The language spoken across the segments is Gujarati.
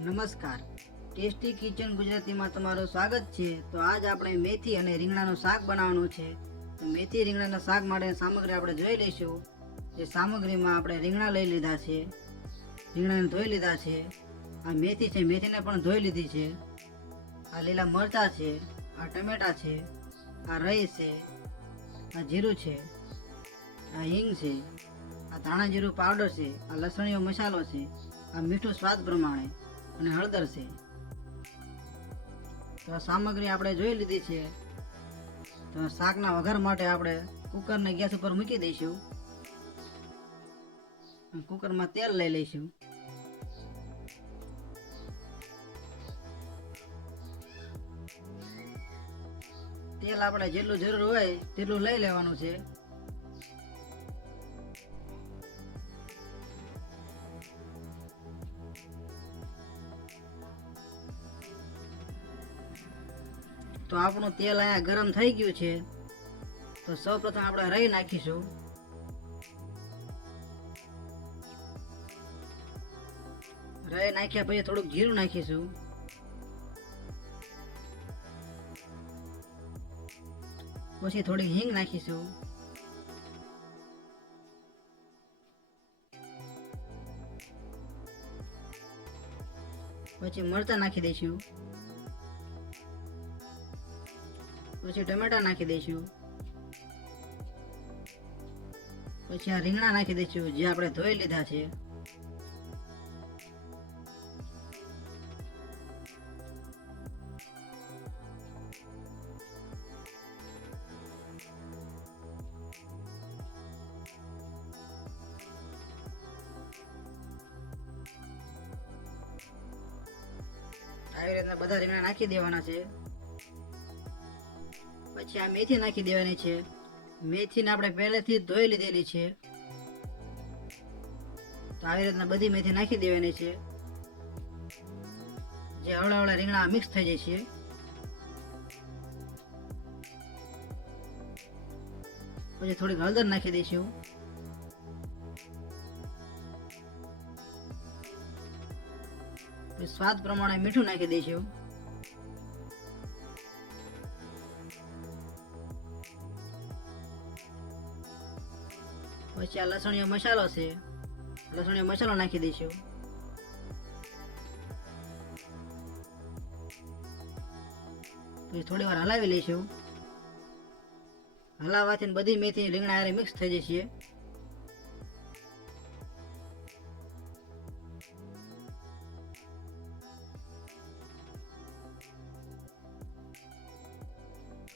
નમસ્કાર, ટેસ્ટી કિચન ગુજરાતીમાં તમારું સ્વાગત છે। તો આજ આપણે મેથી અને રીંગણાનું શાક બનાવવાનું છે। તો મેથી રીંગણાના શાક માટે સામગ્રી આપણે જોઈ લઈશું। જે સામગ્રીમાં આપણે રીંગણા લઈ લીધા છે, રીંગણાને ધોઈ લીધા છે। આ મેથી છે, મેથીને પણ ધોઈ લીધી છે। આ લીલા મરચાં છે, આ ટમેટા છે, આ રાઈ છે, આ જીરું છે, આ હિંગ છે, આ ધાણા જીરું પાવડર છે, આ લસણીયો મસાલો છે, આ મીઠું સ્વાદ પ્રમાણે અને હળદર છે। તો સામગ્રી આપણે જોઈ લીધી છે। તો શાકના વઘાર માટે આપણે કુકરને ગેસ ઉપર મૂકી દઈશું। કુકરમાં તેલ લઈ લઈશું। તેલ આપણે જેટલું જરૂર હોય તેટલું લઈ લેવાનું છે। તો આપણું તેલ અહીંયા ગરમ થઈ ગયું છે। તો સૌપ્રથમ આપણે રાઈ નાખીશું। રાઈ નાખ્યા પછી થોડુંક જીરું નાખીશું। પછી થોડી હિંગ નાખીશું। પછી મરચાં નાખી દઈશું। પછી ટમેટા નાખી દઈશું। પછી આ રીંગણા નાખી દઈશું જે આપણે ધોઈ લીધા છે। આવી રીતના બધા રીંગણા નાખી દેવાના છે। પછી આ મેથી નાખી દેવાની છે। મેથીને આપણે પહેલેથી જ ધોઈ લીધેલી છે। તો આવી રીતના બધી મેથી નાખી દેવાની છે, જે હળા હળા રીંગણા મિક્સ થઈ જાય છે। પછી થોડીક હળદર નાખી દઈશું। પછી સ્વાદ પ્રમાણે મીઠું નાખી દઈશું। પછી આ લસણીયો મસાલો છે, લસણીયો મસાલો નાખી દઈશું। પછી થોડી વાર હલાવી લઈશું। હલાવવાથી બધી મેથી રીંગણા હારે મિક્સ થઈ જશે।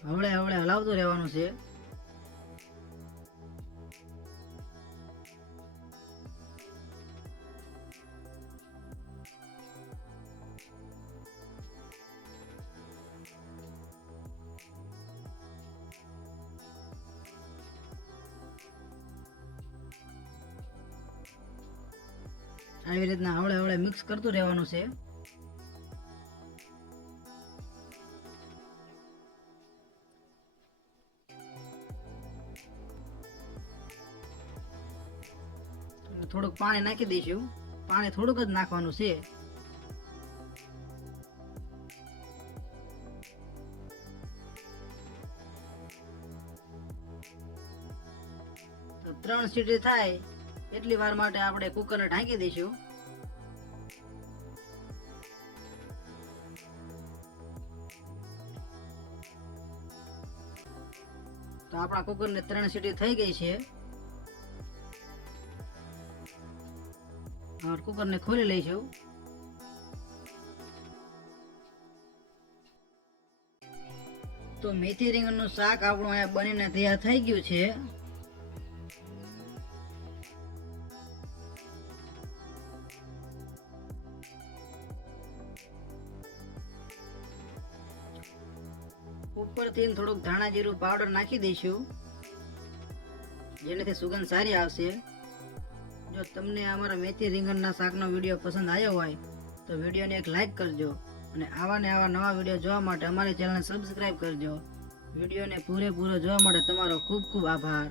હવળે હવળે હલાવતું રહેવાનું છે। આવી રીતના હવળે હવળે મિક્સ કરતું રહેવાનું છે। થોડુંક પાણી નાખી દઈશું। પાણી થોડુંક જ નાખવાનું છે। તો 3 સીટી થાય એટલી વાર માટે આપણે કુકરને ઢાંકી દઈશું। તો આપણા કુકરને 3 સીટી થઈ ગઈ છે। હવે કુકરને ખોલી લઈશું। તો મેથી રીંગણનું શાક આપણું અહીંયા બનીને તૈયાર થઈ ગયું છે। ઉપરથી થોડુંક ધાણા જીરું પાવડર નાખી દઈશું, જેનાથી સુગંધ સારી આવશે। જો તમને અમારા મેથી રીંગણના શાકનો વિડીયો પસંદ આવ્યો હોય તો વિડીયોને એક લાઈક કરજો અને આવા ને આવા નવા વિડીયો જોવા માટે અમારી ચેનલને સબસ્ક્રાઈબ કરજો। વિડીયોને પૂરેપૂરો જોવા માટે તમારો ખૂબ ખૂબ આભાર।